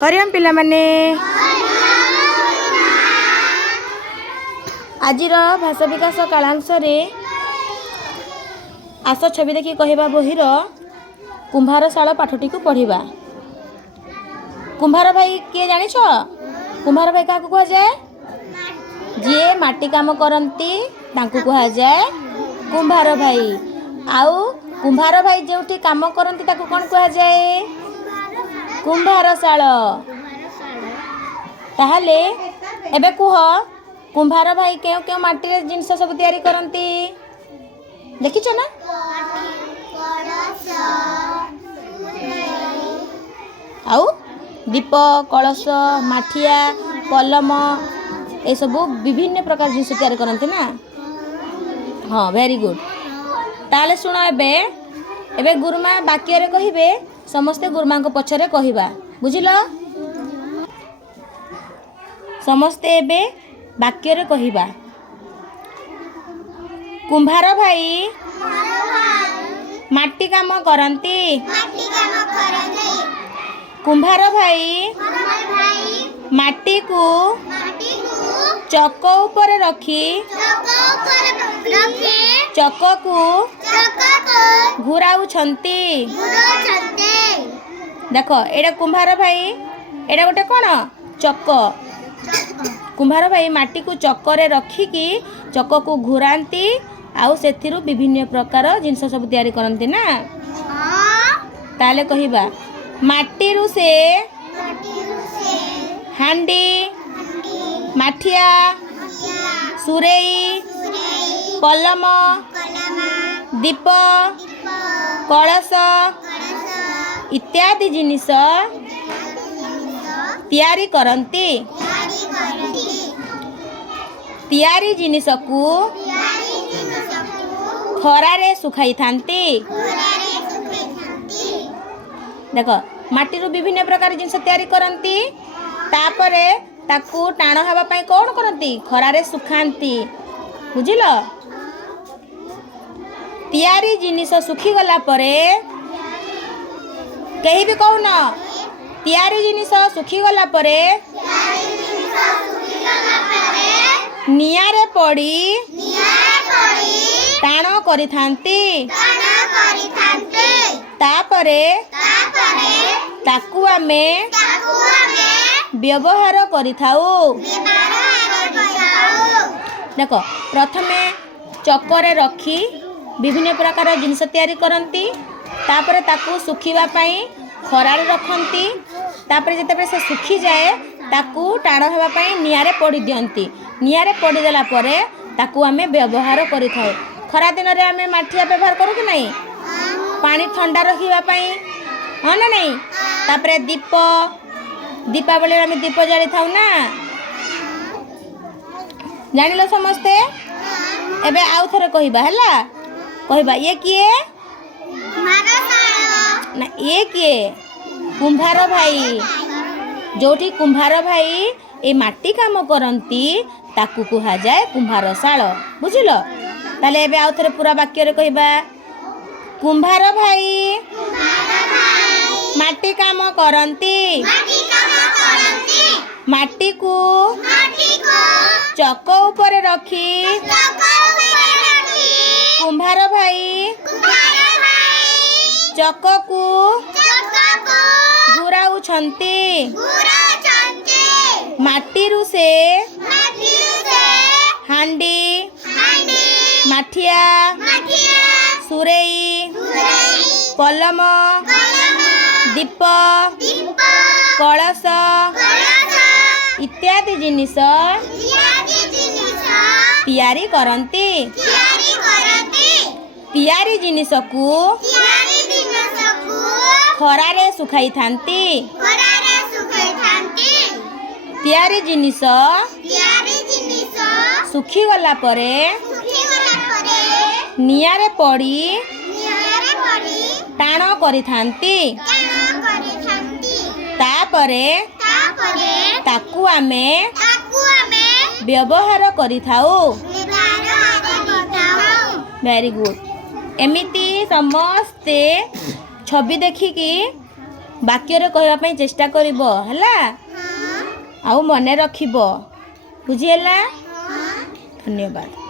हरिओम पिला माने आजिर भाषा विकास कालांश रे आस छवि देखि कहवा बहिर कुंभारशाला पाठटी को पढ़िबा। कुंभार भाई किए जानिछ? कुंभार भाई काकु कह जाए? जे माटी काम करंती तांकु कह जाए कुंभार भाई। आउ कुंभार भाई जेउठी काम करंती ताकु कोन कह जाए? कुंभारशाल। ताहले एबे कुह कुंभार भाई केउ केउ माटी रे जिंस सब तैयारी करंती देखिछ ना? आउ दीप कलश माठिया कलम ए सब विभिन्न प्रकार जिंस तैयारी करंती ना। हाँ वेरी गुड। ताले सुन एबे गुरुमा वाक्य रे कहिबे समस्ते गुरुमा को पछरे कहिबा बुझिल? समस्ते एबे वाक्य रे कहिबा। कुंभार भाई माटी काम करंती। कुंभार भाई माटी को चक ऊपर रखी चक को घुराउछंती। देख एटा कुंभार भाई एटा गोटे कौन चक। कुंभार भाई माटी को चक्कर रखिकी चक को घुराती आउ सेथिरु विभिन्न प्रकार जिनस सब तैयारी करंती ना। ताले कहिबा माटीरु से हांडी माठिया सुरेई कलम दीप कलश इत्यादि जिनिस तैयारी करंती। तैयारी जिनिस को खरारे सुखाई थांती। देख माटीरु विभिन्न प्रकार जिनिस तैयारी करंती तापरे ताकू टाण हवा पाई कौन करंती? खरारे सुखांती बुझिल? तैयारी जिनिस सुखी गला परे कहीं भी कौन तैयारी जिनिस सुखी गला परे नियारे पड़ी टाण करी थांती। तापरे ताकू आमे व्यवहार करी थाऊ। देख प्रथमे चक्कर रखी विभिन्न प्रकार जिनिस तैयारी करंती तापरे ताकू सुखिबा पाई खरारे रखंती। तापरे जेतेबे से सुखी जाए ताकू टाण हेबा पाई नियारे पड़ी दियंती। नियारे पड़ी देला परे ताकू आमे व्यवहार करि थाउ। खरा दिन रे आमे माठिया व्यवहार करू कि नहीं? पानी ठंडा रखिबा पाई हाँ ना नहीं? तापरे दीप दीपावली आमे दीप जाली थाउ ना। जानिलो समस्ते? एबे आउ थरे कहिबा हैला। कहिबा ये किए ना ये किए? कुंभार भाई। जोठी कुंभार भाई ए माटी काम करंती ताकू कुहा जाए कुंभारशाल बुझिल? ताले एबे आउ थरे पूरा वाक्य रे कहिबा। कुंभार भाई माटी काम करंती। माटी को चक ऊपर रखी कुंभार भाई चक को घुराउछंती। माटीरु से हांडी माठिया सुरेई कलम दीप कलश इत्यादि जिनिस तैयारी करंती। तैयारी जिनिस को खरारे सुखाई थांती। तैयारी जिनिस सुखी गला परे नियारे पड़ी टाण करि थांती। तापरे ताकू आमे व्यवहार करि थाउ। Very good. एमिति समस्ते छवि देखिकी ବାକ୍ୟରେ କହିବା ପାଇଁ ଚେଷ୍ଟା କରିବ ହେଲା। ଆଉ ମନେ ରଖିବ। ବୁଝି ହେଲା? ଧନ୍ୟବାଦ।